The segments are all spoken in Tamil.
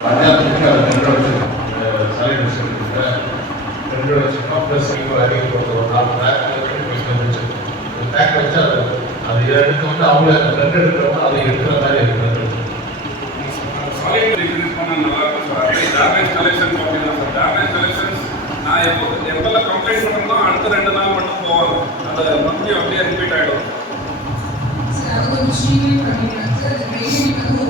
பஞ்சாயத்துக்கு அது ரெண்டு சாலை ரெண்டு ப்ளஸ் ஒரு நாலு பேக் வச்சா அது அது எடுக்க வந்து அவங்க ரெண்டு எடுக்கிறவங்க அதை எடுக்கிற மாதிரி இருக்கிறது சாலிட் இன்க்ரீஸ் பண்ணால் நல்லா இருக்கும் சார் அதே டேமேஜ் கலெக்ஷன் பார்த்தீங்கன்னா சார் டேமேஜ் கலெக்ஷன்ஸ் நான் எப்பெல்லாம் கம்ப்ளைண்ட் அடுத்த ரெண்டு நாள் மட்டும் போவாங்க அது மறுபடியும் அப்படியே ரிப்பீட் ஆகிடும் சார் அது கொஞ்சம் பண்ணிக்கலாம் சார் அது வந்து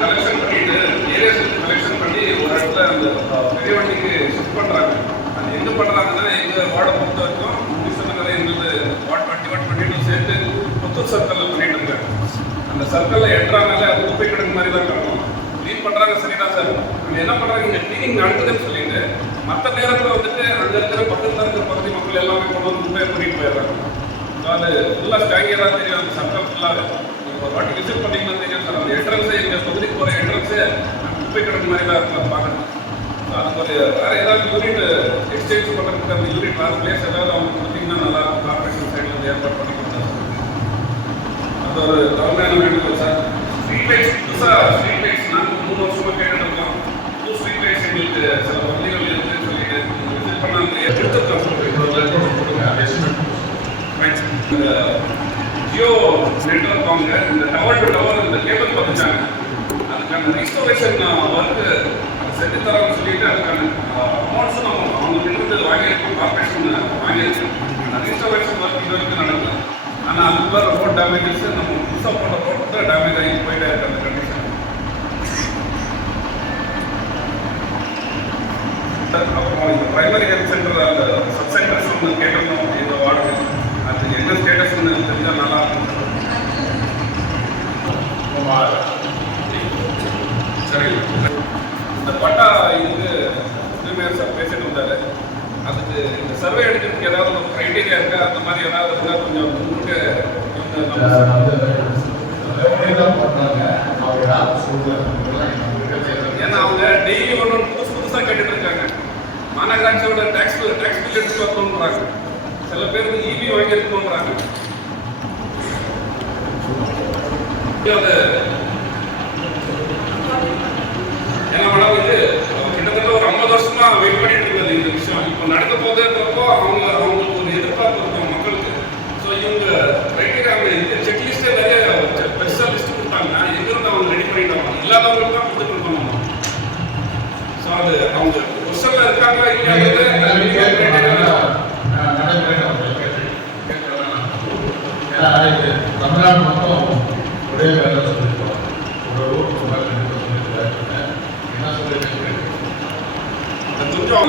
கலெக்ஷன் பண்ணிட்டு ஏரியாஸ் கலெக்ஷன் பண்ணி ஒரு இடத்துல அந்த பெரிய வண்டிக்கு ஷிஃப்ட் பண்ணுறாங்க அது எங்கே பண்ணுறாங்கன்னா எங்கள் வார்டை பொறுத்த வரைக்கும் எங்களுக்கு டுவெண்ட்டி ஒன் டுவெண்ட்டி டூ சேர்த்து புத்தூர் சர்க்கிளில் பண்ணிட்டு இருக்காங்க அந்த சர்க்கிளில் என்ட்ரானால குப்பை கிடங்கு மாதிரி தான் கிடக்கும் க்ளீன் பண்ணுறாங்க சரிதான் சார். அவங்க என்ன பண்ணுறாங்க இந்த க்ளீனிங் நடக்குதுன்னு சொல்லிட்டு மற்ற நேரத்தில் வந்துட்டு அங்கே இருக்கிற பக்கத்தில் இருக்கிற பகுதி மக்கள் எல்லாமே கொண்டு வந்து குப்பையை பண்ணிட்டு போயிடுறாங்க. ஸோ அது ஃபுல்லாக ஸ்டாங்கியாக தான் தெரியும் அந்த சட்டம் ஃபுல்லாக ஒரு வாட்டி விசிட் பண்ணிங்கன்னா தெரியும் சார் அந்த என்ட்ரன்ஸே எங்கள் பகுதிக்கு போகிற என்ட்ரன்ஸே குப்பை கிடக்கு மாதிரி தான் இருக்கும் பார்க்கணும் அதுக்கு ஒரு வேறு ஏதாவது யூனிட் எக்ஸ்சேஞ்ச் பண்ணுறதுக்கு அந்த யூனிட் வேறு பிளேஸ் ஏதாவது அவங்க கொடுத்தீங்கன்னா நல்லா இருக்கும். கார்பரேஷன் சைடில் வந்து ஏற்பாடு பண்ணி கொடுத்தாங்க அது ஒரு கவர்மெண்ட் வேண்டுகோள் சார். ஸ்ட்ரீட் லைட்ஸ் புதுசாக ஸ்ட்ரீட் லைட்ஸ் நாங்கள் மூணு வருஷமாக கேட்டுட்டு இருக்கோம் புது ஸ்ட்ரீட் லைட்ஸ் எங்களுக்கு சில பள்ளிகள் இருக்குன்னு சொல்லிட்டு விசிட் பண்ணாங்க எடுத்துருக்கோம் சார் ரைட் இந்த ஜியோ நெட்ஒர்க் அவங்க இந்த டவர் டு டவர் இந்த கேபிள் பார்த்துட்டாங்க அதுக்கான ரிஸ்டோரேஷன் ஒர்க்கு செஞ்சு தரோம்னு சொல்லிட்டு அதுக்கான அமௌண்ட்ஸும் நம்ம அவங்க வாங்கியிருக்கோம் கார்பரேஷன் வாங்கியிருக்கோம். அந்த ரிஸ்டோரேஷன் ஒர்க் இது வரைக்கும் நடக்கல. ஆனால் அதுக்குள்ள ரோட் டேமேஜஸ் நம்ம புதுசாக போட்ட போட்டு தான் டேமேஜ் ஆகி போயிட்டே இருக்கு அந்த கண்டிஷன் அப்புறம் இந்த பிரைமரி ஹெல்த் சென்டர் அந்த சப் சென்டர்ஸ் ஒன்று கேட்டிருந்தோம் இந்த வார்டு அது என்ன ஸ்டேட்டஸ்னு தெரிஞ்சால் நல்லா இருக்கும் சரி இந்த பட்டா இதுக்கு உரிமையாளர் சார் பேசிட்டு இருந்தாரு இந்த சர்வே எடுக்கிறதுக்கு ஏதாவது ஒரு க்ரைட்டீரியா இருக்கா? அந்த மாதிரி ஏதாவது இருந்தால் கொஞ்சம் முன்னுக்கு ஏன்னா அவங்க டெய்லி ஒன்று புதுசு புதுசாக கேட்டுட்டு இருக்காங்க. மாநகராட்சியோட டேக்ஸ் டேக்ஸ் பில் எடுத்து வரணுன்றாங்க சில பேருக்கு இபி வாங்கி எடுக்கணுன்றாங்க அது ஏன்னா மேடம் இது கிட்டத்தட்ட ஒரு ஐம்பது வருஷமா வெயிட் பண்ணிட்டு இருந்தது இந்த விஷயம் போதேன்றப்போ அவங்க அவங்களுக்கு ஒரு எதிர்பார்ப்பு இருக்கும் மக்களுக்கு. ஸோ இவங்க அவங்க இந்த செக்லிஸ்ட்டே நிறைய பெருசாக லிஸ்ட் கொடுத்தாங்க எங்கிருந்து அவங்க ரெடி பண்ணிட்டாங்க இல்லாதவங்களுக்கு தான் கொடுத்துட்டு இருக்கோம் ஸோ அது அவங்க கொஸ்டன்ல இருக்காங்களா இல்லையாங்கிறது தமிழ்நாடு மொத்தம் ஒரே வேலை சொல்லியிருக்கோம். ஒரு ஊர் சொல்லியிருக்கேன் என்ன சொல்லியிருக்கேன் கொஞ்சம்